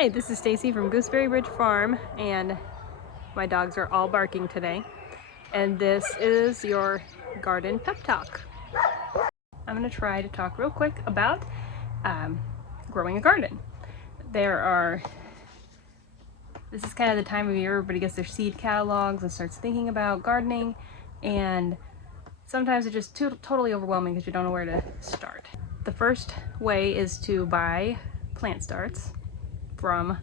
Hi, this is Stacy from Gooseberry Bridge Farm, and my dogs are all barking today. And this is your garden pep talk. I'm going to try to talk real quick about growing a garden. This is kind of the time of year everybody gets their seed catalogs and starts thinking about gardening, and sometimes it's just totally overwhelming because you don't know where to start. The first way is to buy plant starts from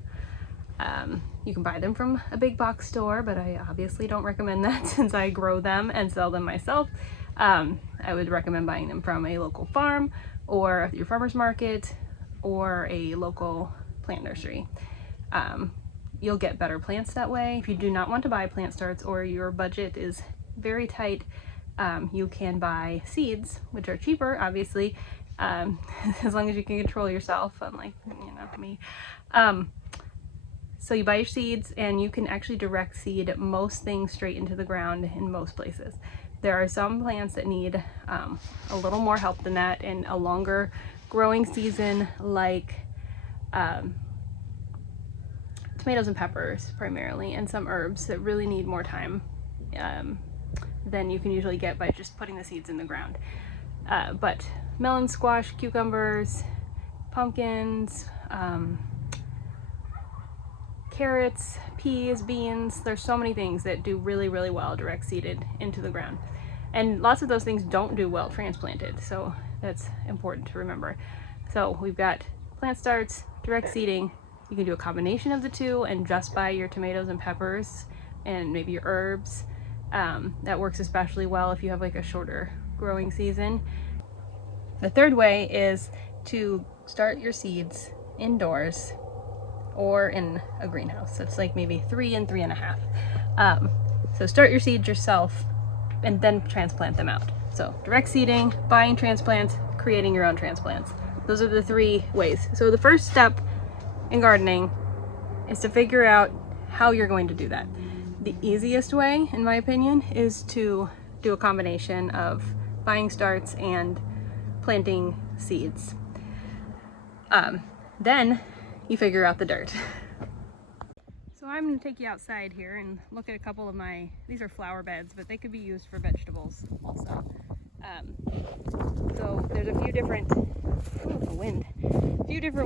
you can buy them from a big box store, but I obviously don't recommend that since I grow them and sell them myself. I would recommend buying them from a local farm or your farmer's market or a local plant nursery. You'll get better plants that way. If you do not want to buy plant starts or your budget is very tight, you can buy seeds, which are cheaper, obviously, as long as you can control yourself, unlike me. So you buy your seeds, and you can actually direct seed most things straight into the ground in most places. There are some plants that need a little more help than that and a longer growing season, like tomatoes and peppers primarily, and some herbs that really need more time than you can usually get by just putting the seeds in the ground. But melon, squash, cucumbers, pumpkins, carrots, peas, beans, there's so many things that do really well direct seeded into the ground. And lots of those things don't do well transplanted, so that's important to remember. So we've got plant starts, direct seeding. You can do a combination of the two and just buy your tomatoes and peppers and maybe your herbs. That works especially well if you have like a shorter growing season. The third way is to start your seeds indoors or in a greenhouse. It's like maybe 3 and 3.5. So start your seeds yourself and then transplant them out. So direct seeding, buying transplants, creating your own transplants. Those are the 3 ways. So the first step in gardening is to figure out how you're going to do that. The easiest way, in my opinion, is to do a combination of buying starts and planting seeds. Then you figure out the dirt. So I'm going to take you outside here and look at a couple of these are flower beds, but they could be used for vegetables also. So there's a few different,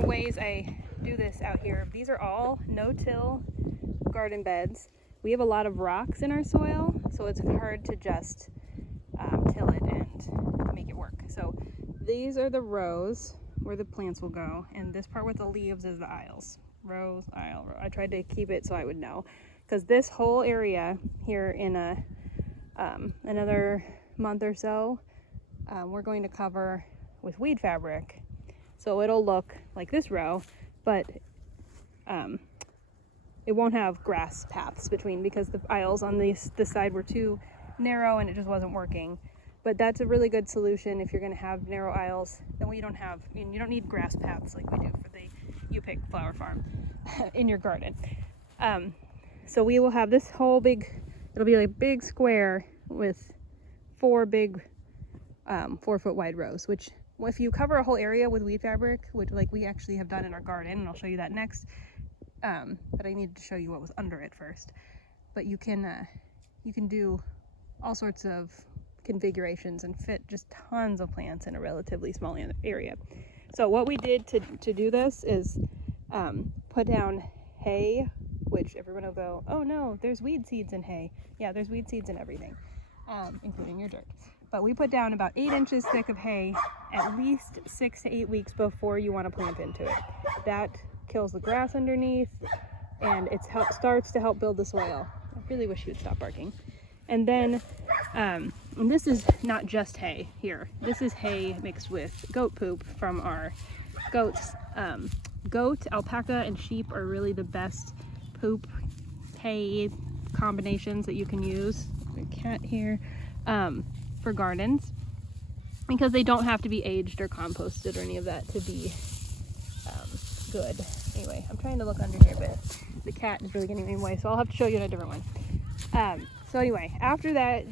ways I do this out here. These are all no-till garden beds. We have a lot of rocks in our soil, so it's hard to just till it and make it work. So these are the rows where the plants will go, and this part with the leaves is the aisles. Rows, aisle, row. I tried to keep it so I would know, because this whole area here in another month or so, we're going to cover with weed fabric, so it'll look like this row, but it won't have grass paths between, because the aisles on this side were too narrow and it just wasn't working. But that's a really good solution if you're going to have narrow aisles. Then you don't need grass paths like we do for the U-Pick flower farm in your garden. So we will have this whole it'll be like a big square with 4 big 4-foot wide rows, which if you cover a whole area with weed fabric, which like we actually have done in our garden, and I'll show you that next, but I need to show you what was under it first. But you can do all sorts of configurations and fit just tons of plants in a relatively small area. So what we did to do this is put down hay, which everyone will go, oh no, there's weed seeds in hay. Yeah, there's weed seeds in everything, including your dirt. But we put down about 8 inches thick of hay at least 6 to 8 weeks before you want to plant into it. That kills the grass underneath, and it starts to help build the soil. I really wish you would stop barking. And then, and this is not just hay here. This is hay mixed with goat poop from our goats. Goat, alpaca, and sheep are really the best poop hay combinations that you can use. A cat here, for gardens, because they don't have to be aged or composted or any of that to be good. Anyway, I'm trying to look under here, but the cat is really getting in the way, so I'll have to show you in a different one. So anyway, after that,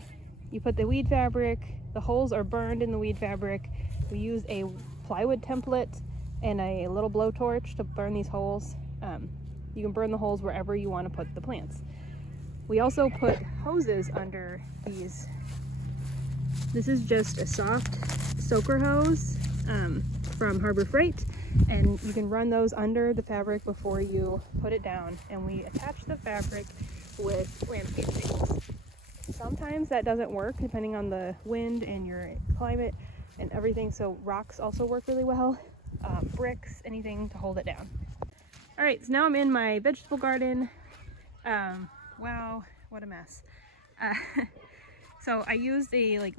you put the weed fabric, the holes are burned in the weed fabric. We use a plywood template and a little blowtorch to burn these holes. You can burn the holes wherever you want to put the plants. We also put hoses under these. This is just a soft soaker hose from Harbor Freight, and you can run those under the fabric before you put it down, and we attach the fabric with landscape rings. Sometimes that doesn't work depending on the wind and your climate and everything, so rocks also work really well, bricks, anything to hold it down. All right, so now I'm in my vegetable garden. Wow, what a mess. So I used a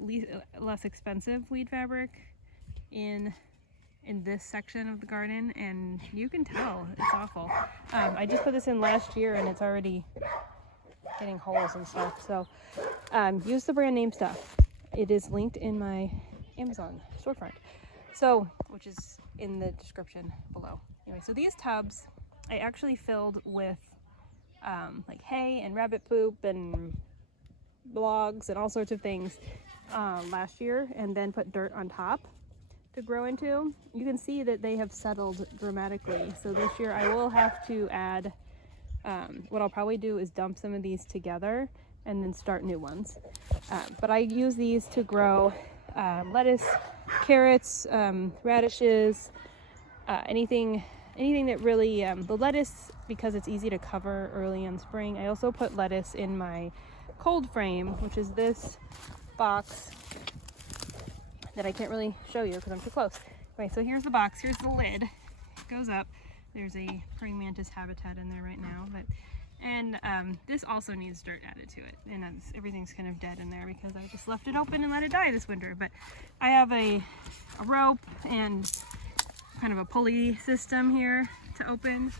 less expensive weed fabric in this section of the garden, and you can tell it's awful. I just put this in last year and it's already getting holes and stuff. So use the brand name stuff. It is linked in my Amazon storefront, so which is in the description below. Anyway, so these tubs I actually filled with like hay and rabbit poop and logs and all sorts of things last year, and then put dirt on top to grow into. You can see that they have settled dramatically. So this year I will have to add, what I'll probably do is dump some of these together and then start new ones. But I use these to grow lettuce, carrots, radishes, anything that really, the lettuce, because it's easy to cover early in spring. I also put lettuce in my cold frame, which is this box that I can't really show you because I'm too close. Okay, so here's the box, here's the lid. It goes up. There's a praying mantis habitat in there right now, and this also needs dirt added to it, and everything's kind of dead in there because I just left it open and let it die this winter. But I have a rope and kind of a pulley system here to open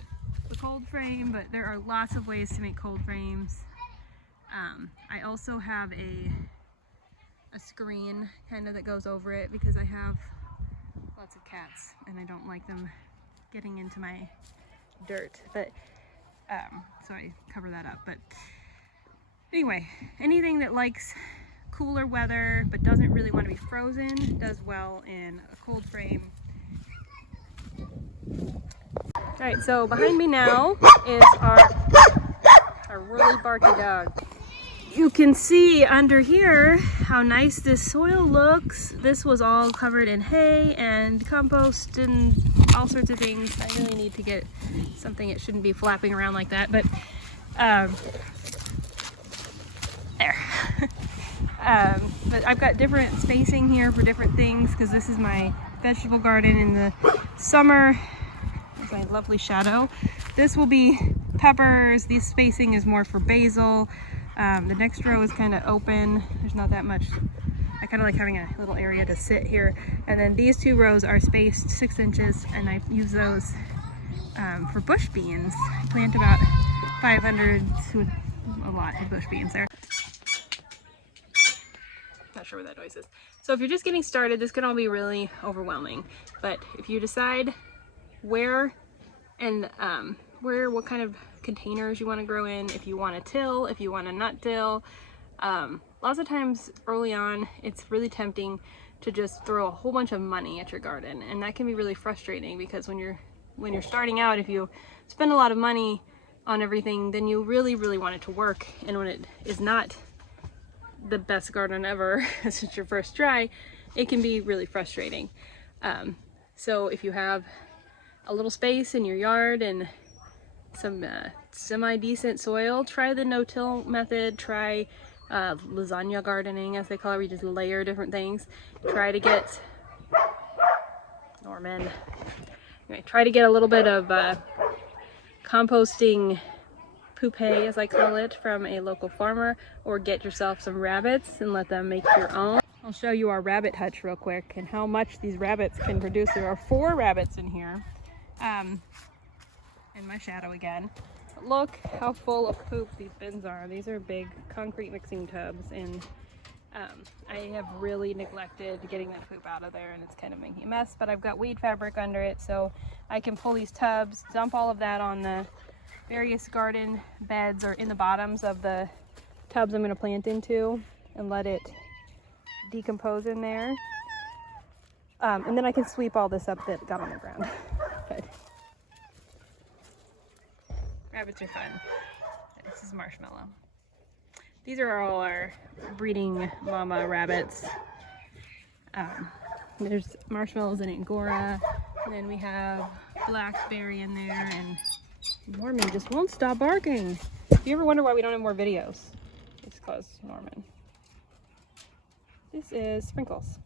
the cold frame, but there are lots of ways to make cold frames. I also have a screen kind of that goes over it because I have lots of cats and I don't like them getting into my dirt, but so I cover that up. But anyway, anything that likes cooler weather but doesn't really want to be frozen does well in a cold frame. All right, so behind me now is our really barky dog. You can see under here how nice this soil looks. This was all covered in hay and compost and all sorts of things. I really need to get something. It shouldn't be flapping around like that, but there. But I've got different spacing here for different things because this is my vegetable garden in the summer. There's my lovely shadow. This will be peppers. This spacing is more for basil. The next row is kind of open. There's not that much. I kind of like having a little area to sit here. And then these two rows are spaced 6 inches, and I use those for bush beans. I plant about 500, a lot of bush beans there. Not sure what that noise is. So if you're just getting started, this can all be really overwhelming. But if you decide where and what kind of containers you want to grow in, if you want to till, if you want to not till, lots of times early on it's really tempting to just throw a whole bunch of money at your garden, and that can be really frustrating because when you're starting out, if you spend a lot of money on everything, then you really want it to work, and when it is not the best garden ever as it's your first try, it can be really frustrating. So if you have a little space in your yard and some semi-decent soil, try the no-till method. Try lasagna gardening, as they call it, where you just layer different things. Try to get try to get a little bit of composting poop hay, as I call it, from a local farmer, or get yourself some rabbits and let them make your own. I'll show you our rabbit hutch real quick and how much these rabbits can produce. There are 4 rabbits in here. In my shadow again. But look how full of poop these bins are. These are big concrete mixing tubs, and I have really neglected getting that poop out of there, and it's kind of making a mess, but I've got weed fabric under it, so I can pull these tubs, dump all of that on the various garden beds or in the bottoms of the tubs I'm going to plant into, and let it decompose in there. And then I can sweep all this up that got on the ground. But Rabbits are fun. This is Marshmallow. These are all our breeding mama rabbits. There's Marshmallows and Angora, and then we have Blackberry in there, and Norman just won't stop barking. If you ever wonder why we don't have more videos, it's because Norman. This is Sprinkles.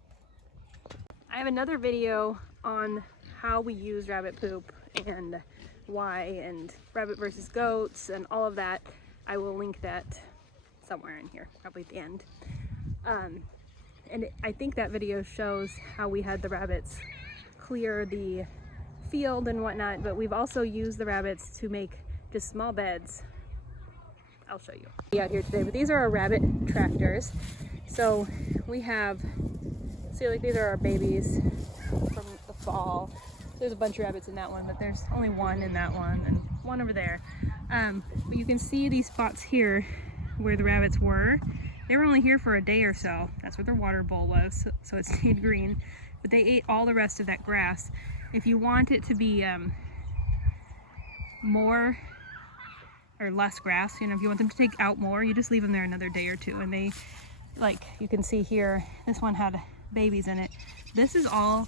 I have another video on how we use rabbit poop and why, and rabbit versus goats and all of that. I will link that somewhere in here, probably at the end. I think that video shows how we had the rabbits clear the field and whatnot, but we've also used the rabbits to make just small beds. I'll show you out here today, but these are our rabbit tractors. So we have, see, like, these are our babies from the fall. There's a bunch of rabbits in that one, but there's only one in that one and one over there. But you can see these spots here where the rabbits were. They were only here for a day or so. That's where their water bowl was, so it stayed green. But they ate all the rest of that grass. If you want it to be more or less grass, you know, if you want them to take out more, you just leave them there another day or two. And they, like you can see here, this one had babies in it. This is all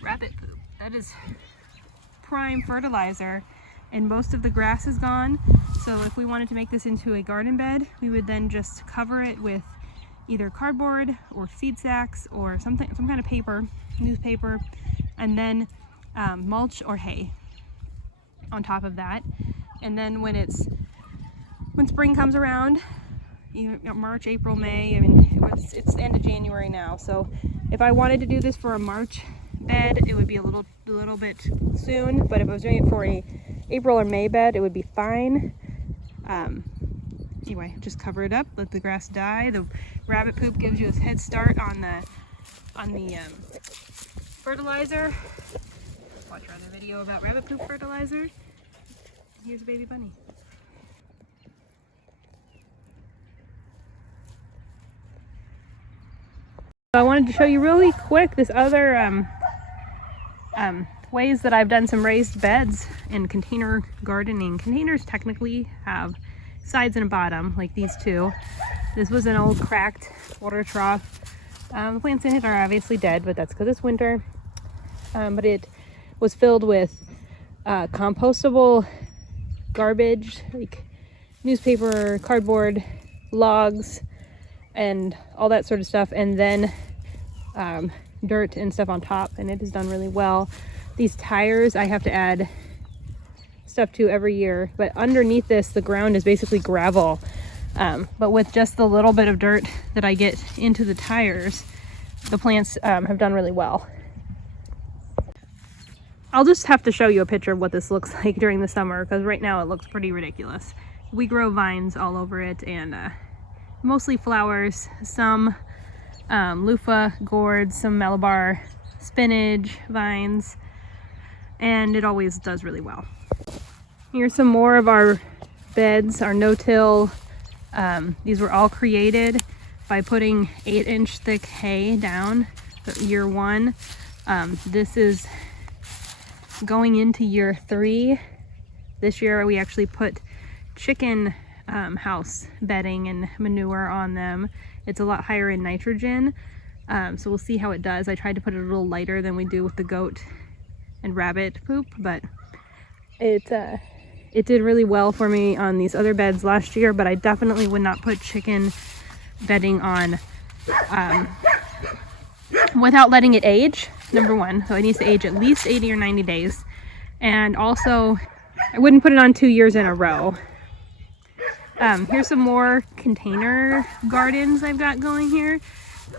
rabbit poop. That is prime fertilizer, and most of the grass is gone. So if we wanted to make this into a garden bed, we would then just cover it with either cardboard or seed sacks or some kind of paper, newspaper, and then mulch or hay on top of that. And then when spring comes around, March, April, May, I mean, it's the end of January now. So if I wanted to do this for a March bed, it would be a little bit soon, but if I was doing it for a April or May bed, it would be fine. Anyway, just cover it up, let the grass die. The rabbit poop gives you a head start on the fertilizer. Watch our other video about rabbit poop fertilizer. Here's a baby bunny. So I wanted to show you really quick this other ways that I've done some raised beds in container gardening. Containers technically have sides and a bottom, like these two. This was an old cracked water trough. The plants in it are obviously dead, but that's because it's winter. But it was filled with compostable garbage, like newspaper, cardboard, logs, and all that sort of stuff, and then dirt and stuff on top, and it has done really well. These tires I have to add stuff to every year, but underneath this the ground is basically gravel, but with just the little bit of dirt that I get into the tires, the plants have done really well. I'll just have to show you a picture of what this looks like during the summer, because right now it looks pretty ridiculous. We grow vines all over it, and mostly flowers, some loofah, gourds, some Malabar spinach, vines, and it always does really well. Here's some more of our beds, our no-till. These were all created by putting 8-inch thick hay down year one. This is going into year 3. This year we actually put chicken house bedding and manure on them. It's a lot higher in nitrogen, so we'll see how it does. I tried to put it a little lighter than we do with the goat and rabbit poop, but it did really well for me on these other beds last year. But I definitely would not put chicken bedding on without letting it age, number one. So it needs to age at least 80 or 90 days, and also I wouldn't put it on 2 years in a row. Here's some more container gardens I've got going here.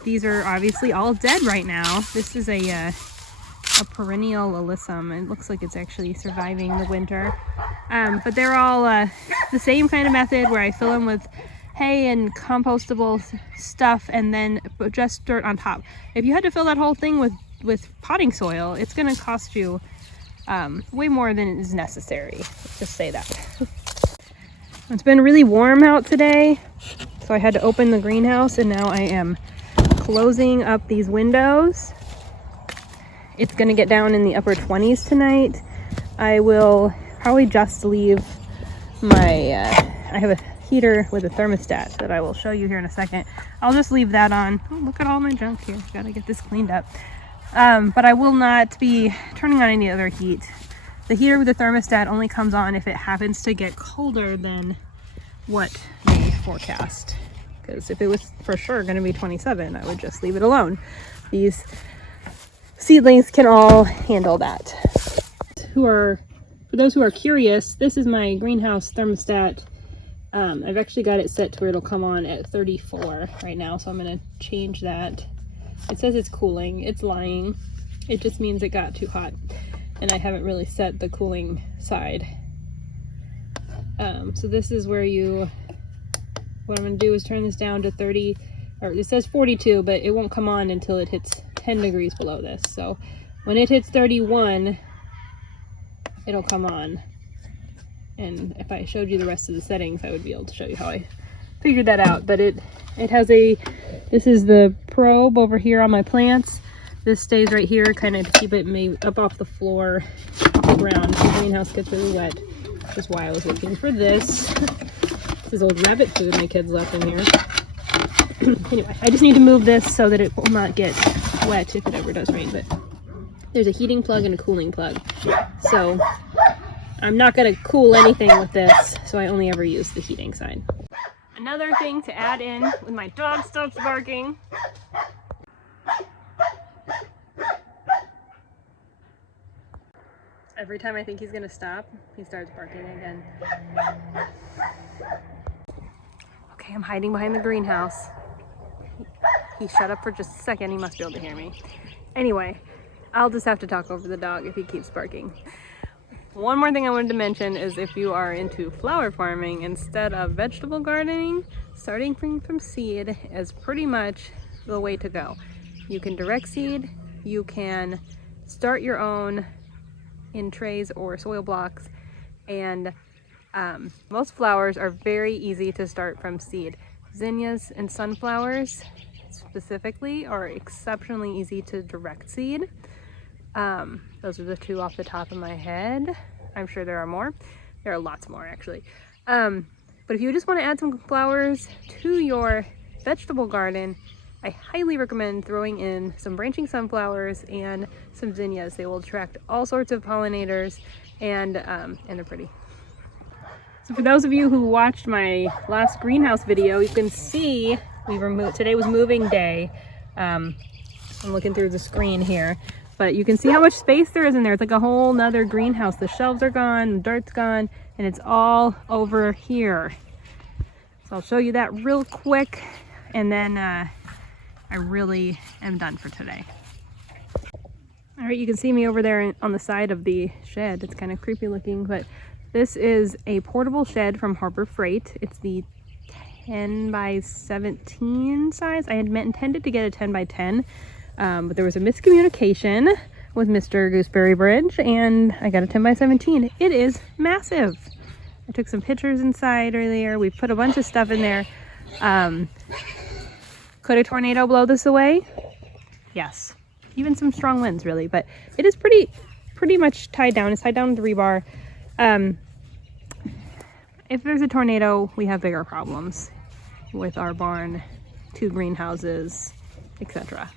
These are obviously all dead right now. This is a perennial alyssum. It looks like it's actually surviving the winter. But they're all the same kind of method, where I fill them with hay and compostable stuff and then put just dirt on top. If you had to fill that whole thing with potting soil, it's going to cost you way more than is necessary. Let's just say that. It's been really warm out today, so I had to open the greenhouse, and now I am closing up these windows. It's going to get down in the upper 20s tonight. I will probably just leave I have a heater with a thermostat that I will show you here in a second. I'll just leave that on. Oh, look at all my junk here. Gotta get this cleaned up. But I will not be turning on any other heat. The heater with the thermostat only comes on if it happens to get colder than what they forecast. Because if it was for sure going to be 27, I would just leave it alone. These seedlings can all handle that. For those who are curious, this is my greenhouse thermostat. I've actually got it set to where it'll come on at 34 right now, so I'm going to change that. It says it's cooling. It's lying. It just means it got too hot, and I haven't really set the cooling side. So this is where what I'm going to do is turn this down to 30, or it says 42, but it won't come on until it hits 10 degrees below this. So when it hits 31, it'll come on. And if I showed you the rest of the settings, I would be able to show you how I figured that out. But it has this is the probe over here on my plants. This stays right here, kind of to keep it up off the floor, off the ground. The greenhouse gets really wet, which is why I was looking for this. This is old rabbit food my kids left in here. Anyway, I just need to move this so that it will not get wet if it ever does rain. But there's a heating plug and a cooling plug. So I'm not going to cool anything with this, so I only ever use the heating side. Another thing to add in when my dog stops barking. Every time I think he's going to stop, he starts barking again. Okay, I'm hiding behind the greenhouse. He shut up for just a second. He must be able to hear me. Anyway, I'll just have to talk over the dog if he keeps barking. One more thing I wanted to mention is if you are into flower farming instead of vegetable gardening, starting from seed is pretty much the way to go. You can direct seed, you can start your own in trays or soil blocks, and most flowers are very easy to start from seed. Zinnias and sunflowers specifically are exceptionally easy to direct seed. Those are the two off the top of my head. I'm sure there are more. There are lots more actually. But if you just want to add some flowers to your vegetable garden, I highly recommend throwing in some branching sunflowers and some zinnias. They will attract all sorts of pollinators, and they're pretty. So for those of you who watched my last greenhouse video, you can see today was moving day. I'm looking through the screen here, but you can see how much space there is in there. It's like a whole nother greenhouse. The shelves are gone, the dirt's gone, and it's all over here. So I'll show you that real quick, and then I really am done for today. All right, you can see me over there on the side of the shed. It's kind of creepy looking, but this is a portable shed from Harbor Freight. It's the 10 by 17 size. I had intended to get a 10 by 10, but there was a miscommunication with Mr. Gooseberry Bridge, and I got a 10 by 17. It is massive. I took some pictures inside earlier. We put a bunch of stuff in there. Could a tornado blow this away? Yes. Even some strong winds, really, but it is pretty much tied down. It's tied down with the rebar. If there's a tornado, we have bigger problems with our barn, 2 greenhouses, etc.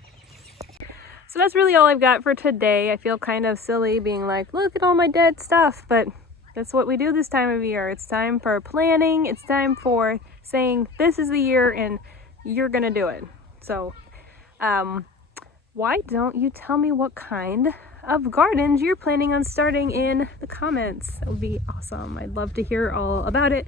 So that's really all I've got for today. I feel kind of silly being like, look at all my dead stuff, but that's what we do this time of year. It's time for planning. It's time for saying this is the year and you're gonna do it. So why don't you tell me what kind of gardens you're planning on starting in the comments? That would be awesome. I'd love to hear all about it.